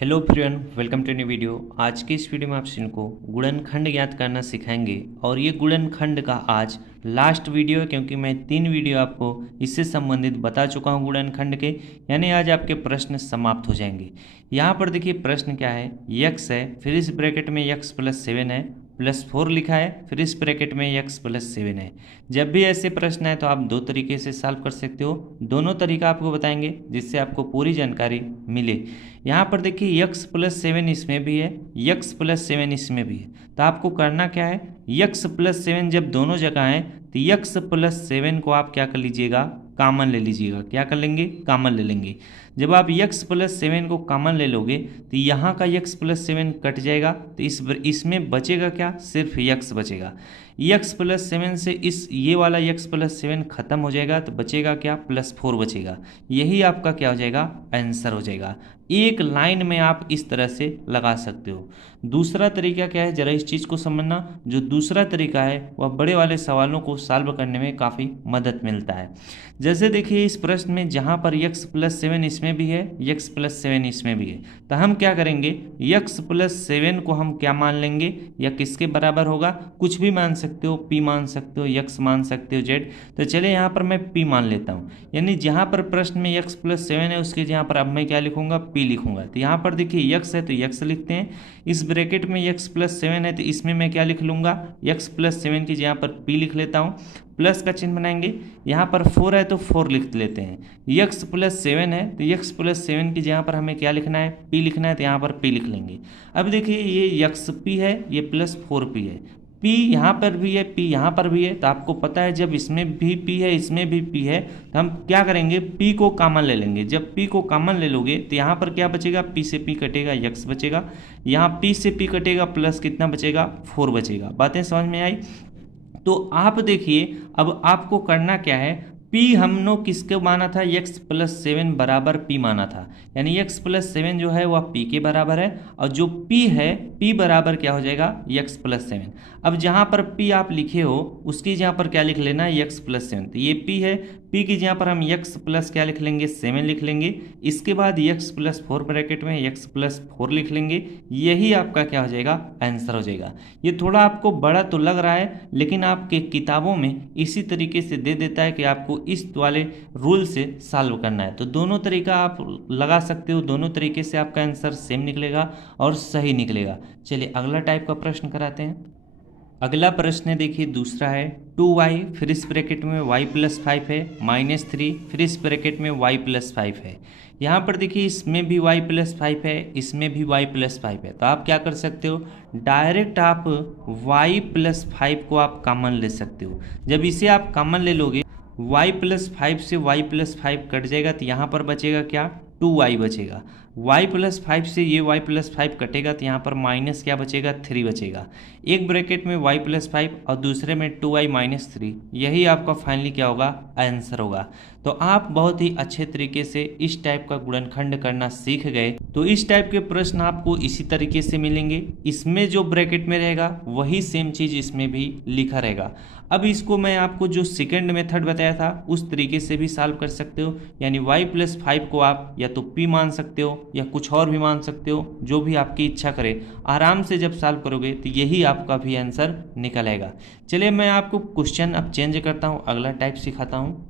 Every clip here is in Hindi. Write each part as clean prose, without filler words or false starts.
Hello everyone, welcome to new video. आज के इस वीडियो में आप इनको गुणनखंड ज्ञात करना सिखाएंगे और ये गुणनखंड का आज लास्ट वीडियो है, क्योंकि मैं 3 वीडियो आपको इससे संबंधित बता चुका हूँ गुणनखंड के। यानी आज आपके प्रश्न समाप्त हो जाएंगे। यहाँ पर देखिए प्रश्न क्या है, यक्स है, फिर इस ब्रैकेट में यक्स प्लस 7 है, +4 लिखा है, फिर इस ब्रैकेट में यक्स प्लस 7 है। जब भी ऐसे प्रश्न है तो आप दो तरीके से सॉल्व कर सकते हो। दोनों तरीका आपको बताएंगे जिससे आपको पूरी जानकारी मिले। यहाँ पर देखिए यक्स प्लस 7 इसमें भी है, यक्स प्लस 7 इसमें भी है। तो आपको करना क्या है, यक्स प्लस 7 जब दोनों जगह है तो यक्स प्लस 7 को आप क्या कर लीजिएगा, कॉमन ले लीजिएगा। क्या कर लेंगे, कॉमन ले लेंगे। जब आप यक्स प्लस 7 को कॉमन ले लोगे तो यहाँ का यक्स प्लस 7 कट जाएगा, तो इसमें बचेगा क्या, सिर्फ यक्स बचेगा। यक्स प्लस 7 से इस ये वाला यक्स प्लस 7 खत्म हो जाएगा, तो बचेगा क्या, +4 बचेगा। यही आपका क्या हो जाएगा, आंसर हो जाएगा। एक लाइन में आप इस तरह से लगा सकते हो। दूसरा तरीका क्या है, जरा इस चीज़ को समझना। जो दूसरा तरीका है वह बड़े वाले सवालों को सॉल्व करने में काफ़ी मदद मिलता है। जैसे देखिए इस प्रश्न में जहाँ पर यक्स प्लस 7 इसमें भी है, यक्स प्लस 7 इसमें भी है, तो हम क्या करेंगे, यक्स प्लस 7 को हम क्या मान लेंगे, या किसके बराबर होगा, कुछ भी मान सकते हो, पी मान सकते हो, यक्स मान सकते हो, जेड। तो चलिए यहाँ पर मैं पी मान लेता हूँ। यानी जहाँ पर प्रश्न में यक्स प्लस 7 है उसके यहाँ पर अब मैं क्या लिखूंगा, पी लिखूंगा। तो यहाँ पर देखिए यक्स है तो यक्स लिखते हैं, इस ब्रैकेट में यक्स प्लस 7 है तो इसमें मैं क्या लिख लूंगा, यक्स प्लस 7 की जगह पर पी लिख लेता हूँ, प्लस का चिन्ह बनाएंगे। यहाँ पर 4 है तो 4 लिख लेते हैं। यक्स प्लस 7 है तो यक्स प्लस 7 की जगह पर हमें क्या लिखना है, पी लिखना है, तो यहाँ पर पी लिख लेंगे। अब देखिए ये यक्स पी है, ये +4p है, पी यहाँ पर भी है, पी यहाँ पर भी है। तो आपको पता है जब इसमें भी पी है इसमें भी पी है तो हम क्या करेंगे, पी को कॉमन ले लेंगे। जब पी को कॉमन ले लोगे तो यहाँ पर क्या बचेगा, पी से पी कटेगा, यक्स बचेगा। यहाँ पी से पी कटेगा, प्लस कितना बचेगा, 4 बचेगा। बातें समझ में आई। तो आप देखिए अब आपको करना क्या है, P हमने किसके माना था, यक्स प्लस 7 बराबर P माना था। यानी यक्स प्लस 7 जो है वह P के बराबर है, और जो P है P बराबर क्या हो जाएगा, यक्स प्लस 7। अब जहाँ पर P आप लिखे हो उसकी जहाँ पर क्या लिख लेना है, यक्स प्लस 7। तो ये P है, P की जहाँ पर हम यक्स प्लस क्या लिख लेंगे, 7 लिख लेंगे। इसके बाद यक्स प्लस 4 ब्रैकेट में यक्स प्लस 4 लिख लेंगे। यही आपका क्या हो जाएगा, आंसर हो जाएगा। ये थोड़ा आपको बड़ा तो लग रहा है, लेकिन आपके किताबों में इसी तरीके से दे देता है कि आपको इस वाले रूल से सॉल्व करना है। तो दोनों तरीका आप लगा सकते हो, दोनों तरीके से आपका आंसर सेम निकलेगा और सही निकलेगा। चलिए अगला टाइप का प्रश्न कराते हैं। अगला प्रश्न देखिए दूसरा है, 2y, फिर इस ब्रैकेट में y प्लस 5 है, -3, फिर इस ब्रैकेट में y प्लस 5 है। यहाँ पर देखिए इसमें भी y प्लस 5 है, इसमें भी y प्लस 5 है। तो आप क्या कर सकते हो, डायरेक्ट आप y प्लस 5 को आप कॉमन ले सकते हो। जब इसे आप कॉमन ले लोगे, y प्लस 5 से y प्लस 5 कट जाएगा, तो यहाँ पर बचेगा क्या, 2y बचेगा। y प्लस 5 से ये y प्लस 5 कटेगा, तो यहाँ पर माइनस क्या बचेगा, 3 बचेगा। एक ब्रैकेट में y प्लस 5 और दूसरे में 2y माइनस 3। यही आपका फाइनली क्या होगा, आंसर होगा। तो आप बहुत ही अच्छे तरीके से इस टाइप का गुणनखंड करना सीख गए। तो इस टाइप के प्रश्न आपको इसी तरीके से मिलेंगे। इसमें जो ब्रैकेट में रहेगा वही सेम चीज़ इसमें भी लिखा रहेगा। अब इसको मैं आपको जो सेकंड मेथड बताया था उस तरीके से भी सॉल्व कर सकते हो। यानी y प्लस 5 को आप या तो p मान सकते हो या कुछ और भी मान सकते हो, जो भी आपकी इच्छा करे। आराम से जब सॉल्व करोगे तो यही आपका भी आंसर निकल आएगा। चलिए मैं आपको क्वेश्चन अब चेंज करता हूँ, अगला टाइप सिखाता हूँ।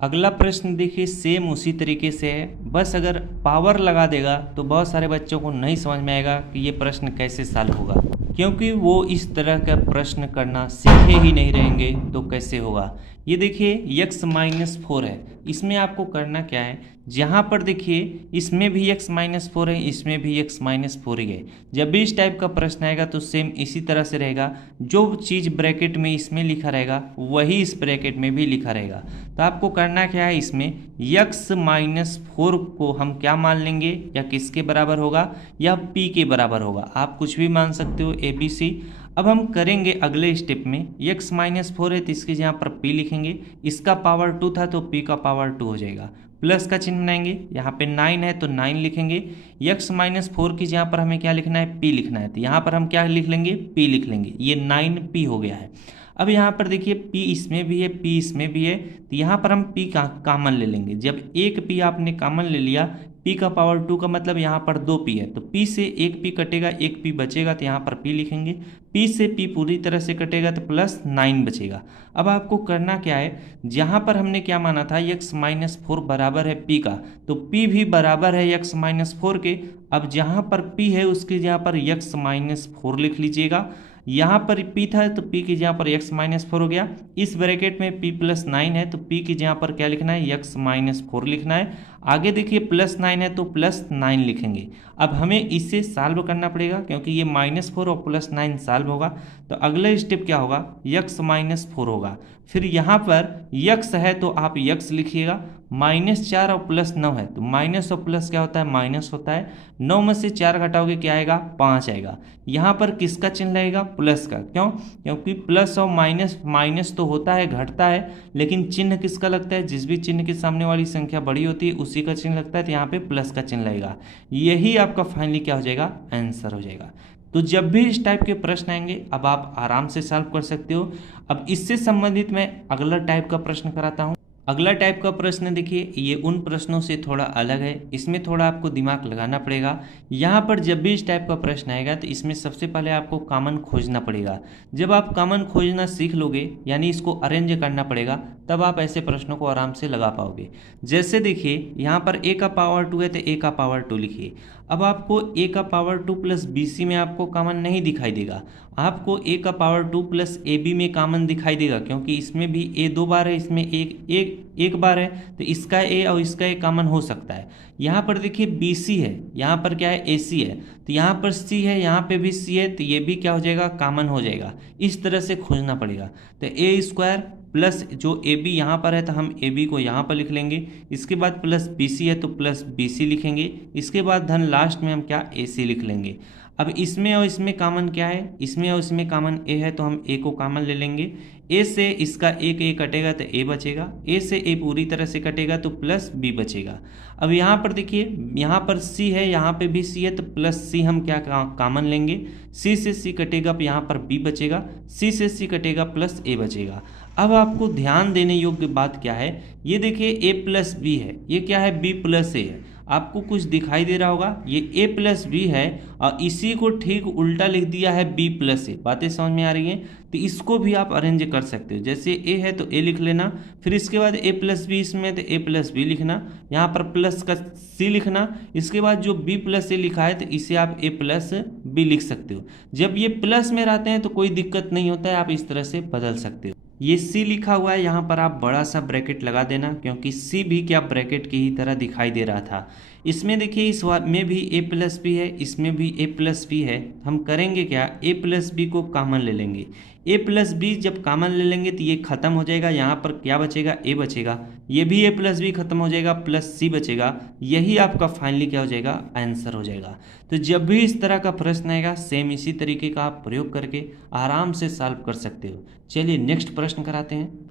अगला प्रश्न देखिए सेम उसी तरीके से है, बस अगर पावर लगा देगा तो बहुत सारे बच्चों को नहीं समझ में आएगा कि ये प्रश्न कैसे सॉल्व होगा, क्योंकि वो इस तरह का प्रश्न करना सीखे ही नहीं रहेंगे तो कैसे होगा। ये देखिए यक्स -4 है, इसमें आपको करना क्या है, जहाँ पर देखिए इसमें भी यक्स -4 है, इसमें भी यक्स -4 ही है। जब भी इस टाइप का प्रश्न आएगा तो सेम इसी तरह से रहेगा। जो चीज़ ब्रैकेट में इसमें लिखा रहेगा वही इस ब्रैकेट में भी लिखा रहेगा। तो आपको करना क्या है, इसमें यक्स -4 को हम क्या मान लेंगे, या किसके बराबर होगा, या p के बराबर होगा। आप कुछ भी मान सकते हो, ABC। अब हम करेंगे अगले स्टेप में, यक्स -4 है तो इसकी जहाँ पर p लिखेंगे, इसका पावर 2 था तो p का पावर 2 हो जाएगा। प्लस का चिन्ह बनाएंगे, यहाँ पे 9 है तो 9 लिखेंगे। यक्स -4 की जहाँ पर हमें क्या लिखना है, p लिखना है, तो यहाँ पर हम क्या लिख लेंगे, p लिख लेंगे। ये 9p हो गया है। अब यहाँ पर देखिए p इसमें भी है, p इसमें भी है, तो यहाँ पर हम p का कॉमन ले लेंगे। जब एक p आपने कॉमन ले लिया, p का पावर 2 का मतलब यहाँ पर 2p है, तो p से एक p कटेगा, एक p बचेगा, तो यहाँ पर p लिखेंगे। p से p पूरी तरह से कटेगा तो +9 बचेगा। अब आपको करना क्या है, जहाँ पर हमने क्या माना था x-4 बराबर है p का, तो p भी बराबर है x-4 के। अब जहाँ पर p है उसके जहाँ पर x-4 लिख लीजिएगा। यहाँ पर p था तो p की जहाँ पर x-4 हो गया। इस ब्रैकेट में p +9 है तो p की जहाँ पर क्या लिखना है, x-4 लिखना है। आगे देखिए +9 है तो +9 लिखेंगे। अब हमें इसे सॉल्व करना पड़ेगा क्योंकि ये -4 और +9 सॉल्व होगा। तो अगला स्टेप क्या होगा, x-4 होगा। फिर यहाँ पर x है तो आप x लिखिएगा, -4 और +9 है तो माइनस और प्लस क्या होता है, माइनस होता है। 9 में से 4 घटाओगे क्या आएगा, 5 आएगा। यहाँ पर किसका चिन्ह लगेगा, प्लस का। क्यों, क्योंकि प्लस और माइनस, माइनस तो होता है, घटता है, लेकिन चिन्ह किसका लगता है, जिस भी चिन्ह के सामने वाली संख्या बड़ी होती है उसी का चिन्ह लगता है, तो यहाँ पे प्लस का चिन्ह लगेगा। यही आपका फाइनली क्या हो जाएगा, आंसर हो जाएगा। तो जब भी इस टाइप के प्रश्न आएंगे अब आप आराम से सॉल्व कर सकते हो। अब इससे संबंधित मैं अगला टाइप का प्रश्न कराता हूँ। अगला टाइप का प्रश्न देखिए, ये उन प्रश्नों से थोड़ा अलग है, इसमें थोड़ा आपको दिमाग लगाना पड़ेगा। यहाँ पर जब भी इस टाइप का प्रश्न आएगा तो इसमें सबसे पहले आपको कॉमन खोजना पड़ेगा। जब आप कॉमन खोजना सीख लोगे, यानी इसको अरेंज करना पड़ेगा, तब आप ऐसे प्रश्नों को आराम से लगा पाओगे। जैसे देखिए यहाँ पर a का पावर 2 है तो a का पावर 2 लिखिए। अब आपको a का पावर 2 प्लस bc में आपको कॉमन नहीं दिखाई देगा, आपको a का पावर 2 प्लस ab में कॉमन दिखाई देगा, क्योंकि इसमें भी a 2 बार है, इसमें एक बार है, तो इसका a और इसका a कॉमन हो सकता है। यहाँ पर देखिए bc है, यहाँ पर क्या है, ac है, तो यहाँ पर c है, यहाँ पे भी c है, तो ये भी क्या हो जाएगा, कॉमन हो जाएगा। इस तरह से खोजना पड़ेगा। तो a² प्लस जो ए बी यहाँ पर है तो हम ए बी को यहाँ पर लिख लेंगे। इसके बाद प्लस बी सी है तो प्लस बी सी लिखेंगे। इसके बाद धन लास्ट में हम क्या, ए सी लिख लेंगे। अब इसमें और इसमें कॉमन क्या है, इसमें और इसमें कॉमन ए है तो हम ए को कॉमन ले लेंगे। ए से इसका एक ए कटेगा तो ए बचेगा, ए से ए पूरी तरह से कटेगा तो प्लस बी बचेगा। अब यहाँ पर देखिए, यहाँ पर सी है, यहाँ पे भी सी है, तो प्लस सी हम क्या कॉमन लेंगे। सी से सी कटेगा तो यहाँ पर बी बचेगा, सी से सी कटेगा प्लस ए बचेगा। अब आपको ध्यान देने योग्य बात क्या है, ये देखिए ए प्लस बी है, ये क्या है, बी प्लस ए है। आपको कुछ दिखाई दे रहा होगा, ये ए प्लस बी है और इसी को ठीक उल्टा लिख दिया है बी प्लस ए। बातें समझ में आ रही हैं, तो इसको भी आप अरेंज कर सकते हो। जैसे ए है तो ए लिख लेना, फिर इसके बाद ए प्लस बी इसमें तो ए प्लस बी लिखना, यहाँ पर प्लस का सी लिखना। इसके बाद जो बी प्लस ए लिखा है तो इसे आप ए प्लस बी लिख सकते हो। जब ये प्लस में रहते हैं तो कोई दिक्कत नहीं होता है, आप इस तरह से बदल सकते हो। ये सी लिखा हुआ है, यहाँ पर आप बड़ा सा ब्रैकेट लगा देना, क्योंकि सी भी क्या ब्रैकेट की ही तरह दिखाई दे रहा था। इसमें देखिए इस में भी ए प्लस बी है, इसमें भी ए प्लस बी है। हम करेंगे क्या, ए प्लस बी को कॉमन ले लेंगे। ए प्लस बी जब कॉमन ले लेंगे तो ये खत्म हो जाएगा, यहाँ पर क्या बचेगा, ए बचेगा। ये भी ए प्लस बी खत्म हो जाएगा, प्लस सी बचेगा। यही आपका फाइनली क्या हो जाएगा, आंसर हो जाएगा। तो जब भी इस तरह का प्रश्न आएगा सेम इसी तरीके का आप प्रयोग करके आराम से सॉल्व कर सकते हो। चलिए नेक्स्ट प्रश्न कराते हैं।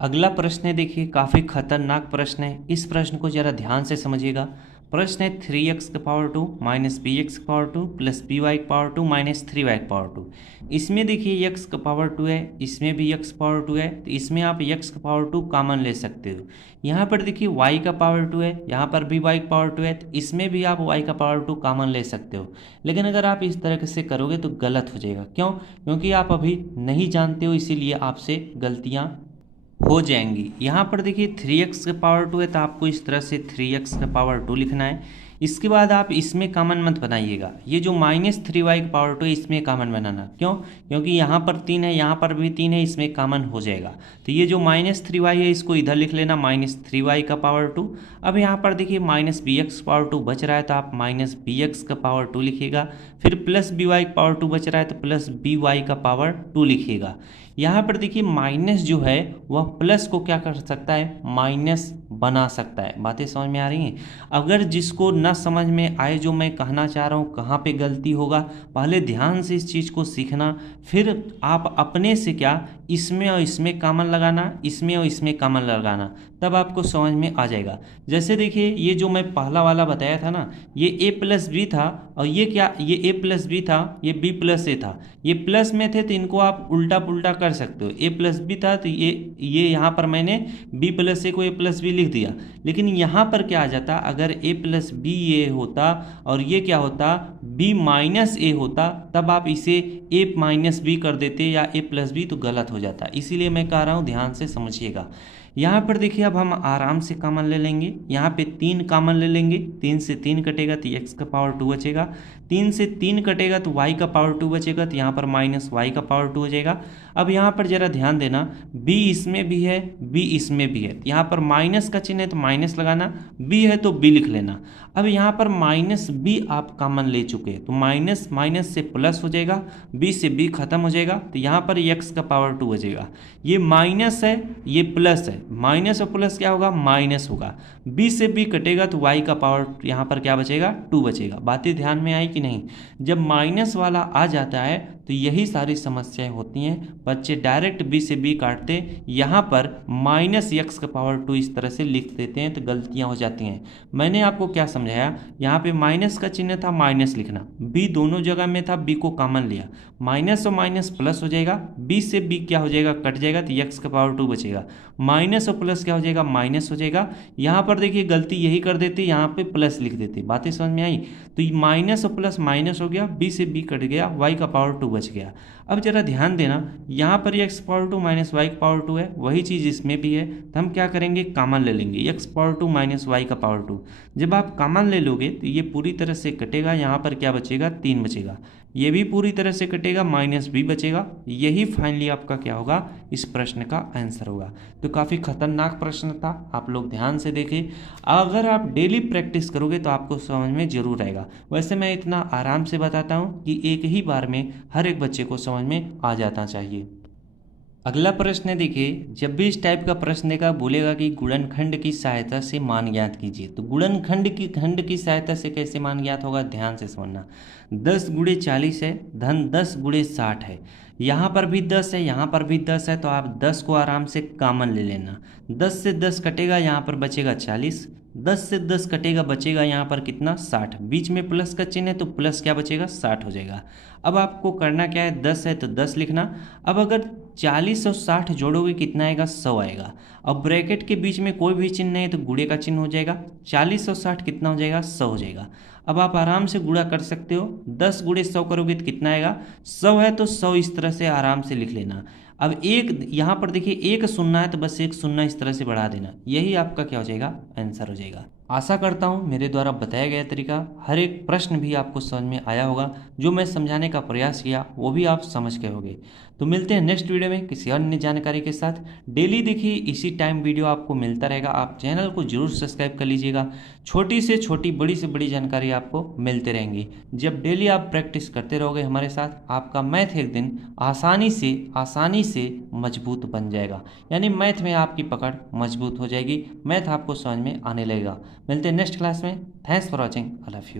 अगला प्रश्न है, देखिए काफ़ी खतरनाक प्रश्न है, इस प्रश्न को ज़रा ध्यान से समझिएगा। प्रश्न है 3x का पावर 2 माइनस बी एक्स का पावर 2 प्लस बी वाई का पावर 2 माइनस 3y का पावर 2। इसमें देखिए x का पावर 2 है, इसमें भी x पावर 2 है, तो इसमें आप x का पावर 2 कॉमन ले सकते हो। यहाँ पर देखिए y का पावर 2 है, यहाँ पर भी y का पावर 2 है, तो इसमें भी आप y का पावर 2 कॉमन ले सकते हो। लेकिन अगर आप इस तरह से करोगे तो गलत हो जाएगा। क्यों, क्योंकि आप अभी नहीं जानते हो, इसीलिए आपसे गलतियाँ हो जाएंगी। यहाँ पर देखिए 3x का पावर 2 है तो आपको इस तरह से 3x का पावर 2 लिखना है। इसके बाद आप इसमें कॉमन मत बनाइएगा, ये जो माइनस 3y का पावर 2 है इसमें कॉमन बनाना। क्यों, क्योंकि यहाँ पर 3 है, यहाँ पर भी 3 है, इसमें कॉमन हो जाएगा। तो ये जो माइनस 3y है इसको इधर लिख लेना, माइनस 3y का पावर 2। अब यहाँ पर देखिए माइनस बी एक्स पावर 2 बच रहा है तो आप माइनस बी एक्स का पावर 2 लिखिएगा। फिर प्लस बी वाई का पावर 2 बच रहा है तो प्लस बी वाई का पावर 2 लिखिएगा। यहाँ पर देखिए माइनस जो है वह प्लस को क्या कर सकता है, माइनस बना सकता है। बातें समझ में आ रही हैं। अगर जिसको न समझ में आए जो मैं कहना चाह रहा हूँ कहाँ पे गलती होगा, पहले ध्यान से इस चीज़ को सीखना, फिर आप अपने से क्या इसमें और इसमें कॉमन लगाना, इसमें और इसमें कॉमन लगाना, तब आपको समझ में आ जाएगा। जैसे देखिए ये जो मैं पहला वाला बताया था ना, ये ए प्लस बी था, और ये क्या, ये ए प्लस बी था, ये बी प्लस ए था। ये प्लस में थे तो इनको आप उल्टा पुल्टा कर सकते हो। ए प्लस बी था तो ये यहाँ पर मैंने बी प्लस ए को ए प्लस बी लिख दिया। लेकिन यहाँ पर क्या आ जाता, अगर ए प्लस बी ए होता और ये क्या होता, बी माइनस ए होता, तब आप इसे ए माइनस बी कर देते या ए प्लस बी, तो गलत हो जाता। इसीलिए मैं कह रहा हूँ ध्यान से समझिएगा। यहाँ पर देखिए अब हम आराम से कॉमन ले लेंगे। यहाँ पे 3 कॉमन ले लेंगे, 3 से 3 कटेगा तो x का पावर 2 बचेगा, 3 से 3 कटेगा तो y का पावर 2 बचेगा, तो यहाँ पर माइनस y का पावर 2 हो जाएगा। अब यहाँ पर जरा ध्यान देना, b इसमें भी है, b इसमें भी है, तो यहाँ पर माइनस का चिन्ह है तो माइनस लगाना, b है तो b लिख लेना। अब यहाँ पर माइनस b आप कॉमन ले चुके हैं, तो माइनस माइनस से प्लस हो जाएगा, b से b खत्म हो जाएगा, तो यहाँ पर x का पावर 2 बचेगा। ये माइनस है, ये प्लस है, माइनस और प्लस क्या होगा, माइनस होगा। b से b कटेगा तो y का पावर यहाँ पर क्या बचेगा, 2 बचेगा। बातें ध्यान में आई कि नहीं? जब माइनस वाला आ जाता है तो यही सारी समस्याएं होती हैं। बच्चे डायरेक्ट b से b काटते, यहाँ पर माइनस x का पावर 2 इस तरह से लिख देते हैं, तो गलतियां हो जाती हैं। मैंने आपको क्या समझाया, यहाँ पे माइनस का चिन्ह था, माइनस लिखना, b दोनों जगह में था, b को कॉमन लिया, माइनस और माइनस प्लस हो जाएगा, b से b क्या हो जाएगा, कट जाएगा, तो x का पावर 2 बचेगा, माइनस और प्लस क्या हो जाएगा, माइनस हो जाएगा। यहाँ पर देखिए गलती यही कर देते, यहाँ पे प्लस लिख देते। बातें समझ में आई? तो माइनस और प्लस माइनस हो गया, b से b कट गया, y का पावर 2 बच गया। अब जरा ध्यान देना, यहाँ पर x पावर 2 माइनस वाई का पावर 2 है, वही चीज़ इसमें भी है, तो हम क्या करेंगे, कॉमन ले लेंगे, x पावर 2 माइनस वाई का पावर 2। जब आप कॉमन ले लोगे तो ये पूरी तरह से कटेगा, यहाँ पर क्या बचेगा, 3 बचेगा, ये भी पूरी तरह से कटेगा, माइनस भी बचेगा। यही फाइनली आपका क्या होगा, इस प्रश्न का आंसर होगा। तो काफ़ी खतरनाक प्रश्न था, आप लोग ध्यान से देखें। अगर आप डेली प्रैक्टिस करोगे तो आपको समझ में जरूर आएगा। वैसे मैं इतना आराम से बताता हूँ कि एक ही बार में हर एक बच्चे को समझ में आ जाना चाहिए। अगला प्रश्न है, देखिए जब भी इस टाइप का प्रश्न देगा, बोलेगा कि गुणनखंड की सहायता से मान ज्ञात कीजिए। तो गुणनखंड की सहायता से कैसे मान ज्ञात होगा, ध्यान से समझना। 10 गुणे 40 है, धन 10 गुणे 60 है, यहाँ पर भी 10 है, यहाँ पर भी 10 है, तो आप 10 को आराम से कॉमन ले लेना। 10 से 10 कटेगा, यहाँ पर बचेगा 40, 10 से 10 कटेगा, बचेगा यहाँ पर कितना, 60, बीच में प्लस का चिन्ह है तो प्लस क्या बचेगा, 60 हो जाएगा। अब आपको करना क्या है, 10 है तो 10 लिखना। अब अगर 40 और 60 जोड़ोगे कितना आएगा, 100 आएगा। अब ब्रैकेट के बीच में कोई भी चिन्ह नहीं है तो गुणे का चिन्ह हो जाएगा, 40 और 60 कितना हो जाएगा, 100 हो जाएगा। अब आप आराम से गुणा कर सकते हो, 10 गुणे 100 करोगे तो कितना आएगा, 100 है तो 100 इस तरह से आराम से लिख लेना। अब एक यहाँ पर देखिए एक शून्य है तो बस एक शून्य इस तरह से बढ़ा देना, यही आपका क्या हो जाएगा, आंसर हो जाएगा। आशा करता हूँ मेरे द्वारा बताया गया तरीका हर एक प्रश्न भी आपको समझ में आया होगा। जो मैं समझाने का प्रयास किया वो भी आप समझ गए होंगे। तो मिलते हैं नेक्स्ट वीडियो में किसी अन्य जानकारी के साथ। डेली देखिए इसी टाइम वीडियो आपको मिलता रहेगा। आप चैनल को जरूर सब्सक्राइब कर लीजिएगा। छोटी से छोटी बड़ी से बड़ी जानकारी आपको मिलते रहेंगी। जब डेली आप प्रैक्टिस करते रहोगे हमारे साथ, आपका मैथ एक दिन आसानी से मजबूत बन जाएगा। यानी मैथ में आपकी पकड़ मजबूत हो जाएगी, मैथ आपको समझ में आने लगेगा। मिलते हैं नेक्स्ट क्लास में। Thanks for watching. I love you.